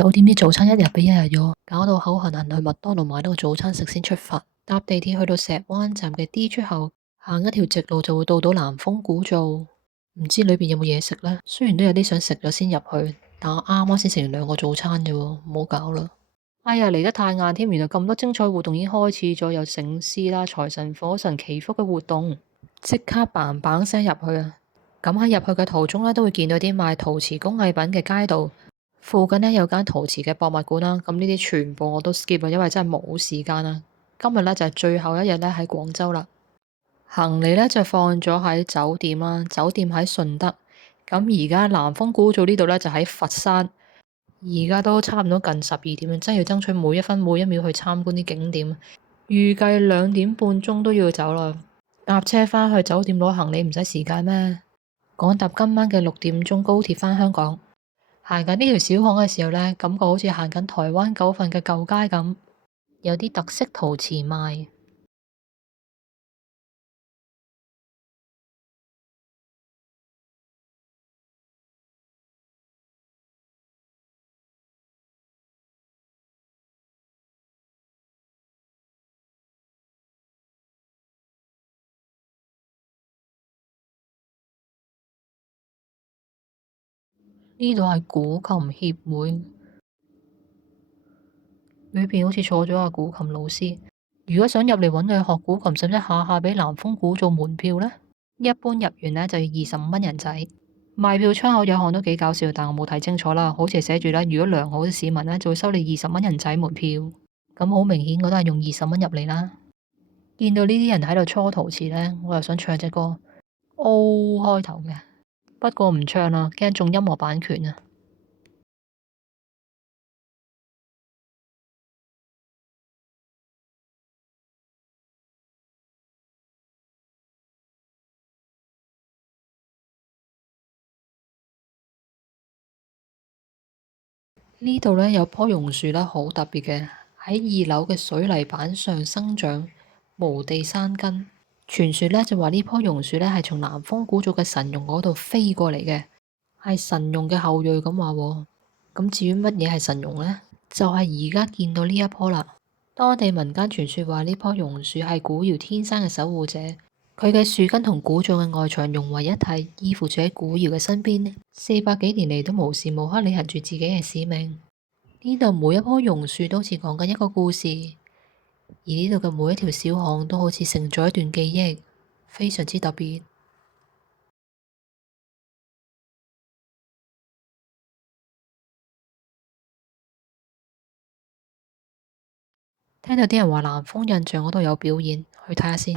酒店啲早餐一日比一日咗，搞到口痕痕去麥當勞買到個早餐食先出發。搭地鐵去到石灣站嘅 D 出口，行一條直路就會到南豐古灶。唔知裏邊有冇嘢食呢？雖然都有啲想食咗先入去，但我啱啱先食完2個早餐啫，唔好搞啦。哎呀，嚟得太晏添，原來咁多精彩活動已經開始咗，有醒獅啦、財神、火神祈福嘅活動，即刻嘭嘭聲入去啊！咁喺入去嘅途中呢，都會見到啲賣陶瓷工藝品嘅街道。附近呢有間陶瓷嘅博物館啦，咁呢啲全部我都 skip 啊，因為真係冇時間啦。今日呢就係最後一日呢喺廣州啦，行李呢就放咗喺酒店啦，酒店喺順德。咁而家南豐古灶呢度呢就喺佛山，而家都差唔多近12點，真係要爭取每一分每一秒去參觀啲景點。預計2點半鐘都要走啦，搭車返去酒店攞行李唔使時間咩？趕搭今晚嘅6點鐘高鐵返香港。行緊呢條小巷嘅時候呢，感覺好似行緊台灣9份嘅舊街咁，有啲特色陶瓷賣。呢度係古琴協會，裏邊好似坐咗個古琴老師。如果想入嚟揾佢學古琴，使唔使下下俾南豐古做門票呢？一般入園呢就要25蚊人仔。賣票窗口有項都幾搞笑，但我冇睇清楚啦。好似寫住咧，如果良好嘅市民呢，就會收你20蚊人仔門票。咁好明顯，我都係用20蚊入嚟啦。見到呢啲人喺度搓陶瓷呢，我又想唱隻歌 O 開頭嘅，不過唔唱啦，驚中音樂版權啊！呢度呢有棵榕樹啦，好特別嘅，喺2樓嘅水泥板上生長，無地生根。傳說呢就話呢棵榕樹呢係從南豐古灶嘅神榕嗰度飛過嚟嘅，係神榕嘅後裔咁話喎。咁至於乜嘢係神榕呢？就係而家見到呢一棵啦。當地民間傳說話呢棵榕樹係古窯天生嘅守護者。佢嘅樹根同古灶嘅外牆融為一體，依附住喺古窯嘅身邊，400幾年嚟都無時無刻履行住自己嘅使命。呢度每一棵榕樹都好似講緊一個故事，而呢度嘅每一條小巷都好似承載一段記憶，非常之特別。聽到啲人話南豐印象嗰度有表演，去睇下先。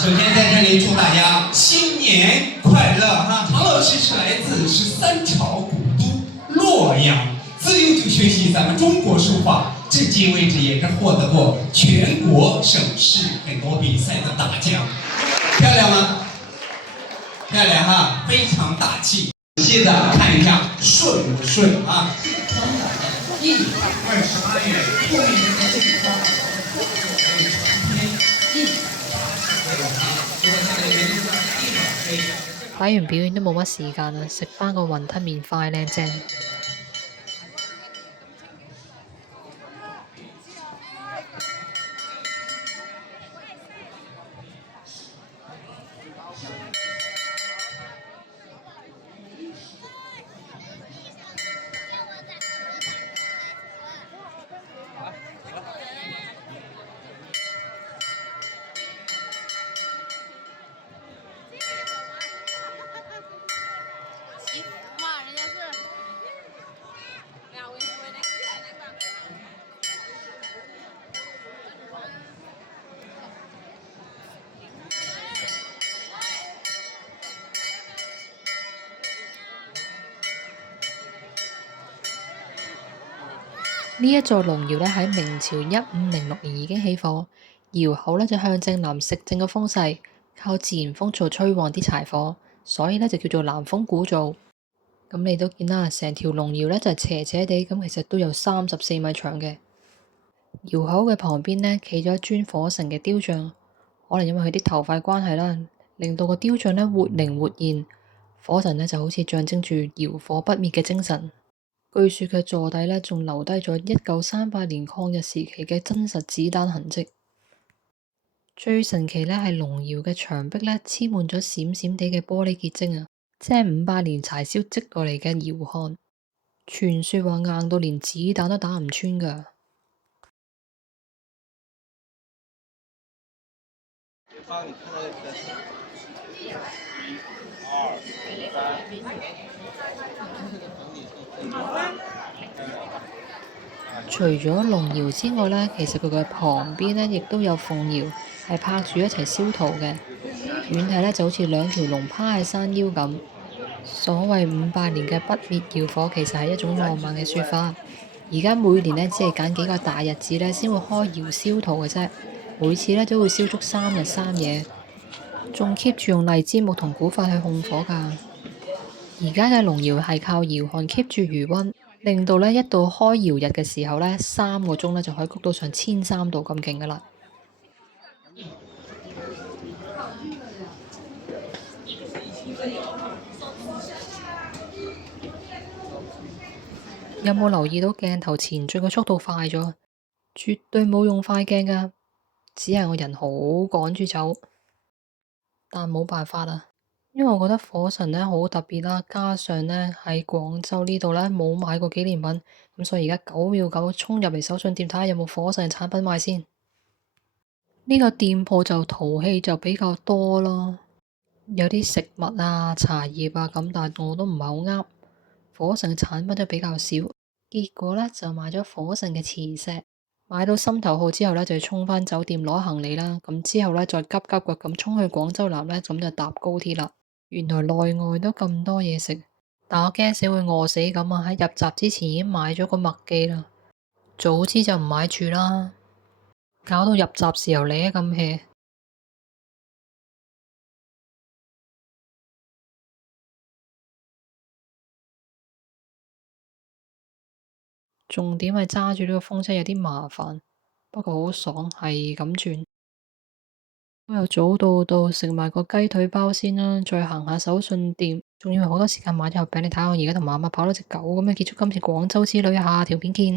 首先在这里祝大家新年快乐哈！唐老师是来自三朝古都洛阳，自幼就学习咱们中国书法，这至今为止也是获得过全国、省市很多比赛的大奖。漂亮吗？漂亮哈，非常大气。仔细的看一下顺不顺啊？128元，后面的这个方法还有长篇睇完表演都冇乜時間啦，食返個雲吞麵快靚正。祈福嘛，人家是。呢一座龍窯呢，喺明朝1506年已經起火，窯口呢就向正南食正嘅風勢，靠自然風做吹旺啲柴火，所以呢就叫做南風鼓灶。咁你都見啦，成條龍窯呢就係斜斜地，咁其實都有34米長嘅。窯口嘅旁邊呢，企咗一尊火神嘅雕像，可能因為佢啲頭髮關係啦，令到個雕像呢活靈活現。火神呢就好似象徵住窯火不滅嘅精神。據說佢座底呢仲留低咗1938年抗日時期嘅真實子彈痕跡。最神奇呢係龍窯嘅牆壁呢黐滿咗閃閃地嘅玻璃結晶啊，即係500年柴燒積落嚟嘅窯焊。傳說話硬到連子彈都打唔穿㗎。除咗龍窯之外呢，其實佢嘅旁邊呢亦都有鳳窯，係拍住一齊燒陶嘅。遠睇呢就好似兩條龍趴喺山腰咁。所謂500年嘅不滅窯火，其實係一種浪漫嘅説法。而家每年呢，只係揀幾個大日子呢先會開窯燒陶嘅啫，每次呢都會燒足3日3夜，仲 keep 住用荔枝木同古法去控火㗎。而家嘅龍窯係靠窯焊 keep 住餘溫，令到呢一到開窯日嘅時候呢，3個鐘呢就可以焗到上1300度咁勁㗎啦。有冇留意到鏡頭前進嘅速度快咗？絕對冇用快鏡㗎，只係我人好趕住走。但冇辦法啦，因為我覺得火神呢好特別啦，加上呢喺廣州呢度呢冇買過紀念品，咁所以而家9秒9衝入嚟手信店睇下有冇火神嘅產品賣先。呢個店鋪就陶器就比較多咯，有啲食物啊、茶葉啊咁，但我都唔係好啱。火神嘅產品都比較少，結果呢就買咗火神嘅磁石。買到心頭好之後呢，就要衝返酒店攞行李啦。咁之後呢，再急急腳咁衝去廣州南呢，咁就搭高鐵啦。原來內外都咁多嘢食，但我驚死會餓死咁啊！喺入閘之前已經買咗個麥記啦，早知就唔買住啦，搞到入閘時候嚟咁 hea。重點係揸住呢個風車有啲麻煩，不過好爽，係咁轉。今日早到食埋個雞腿包先啦，再行下手信店，仲要好多時間買咗盒餅。你睇下我而家同媽媽跑咗隻狗咁樣，結束今次廣州之旅，下條片見。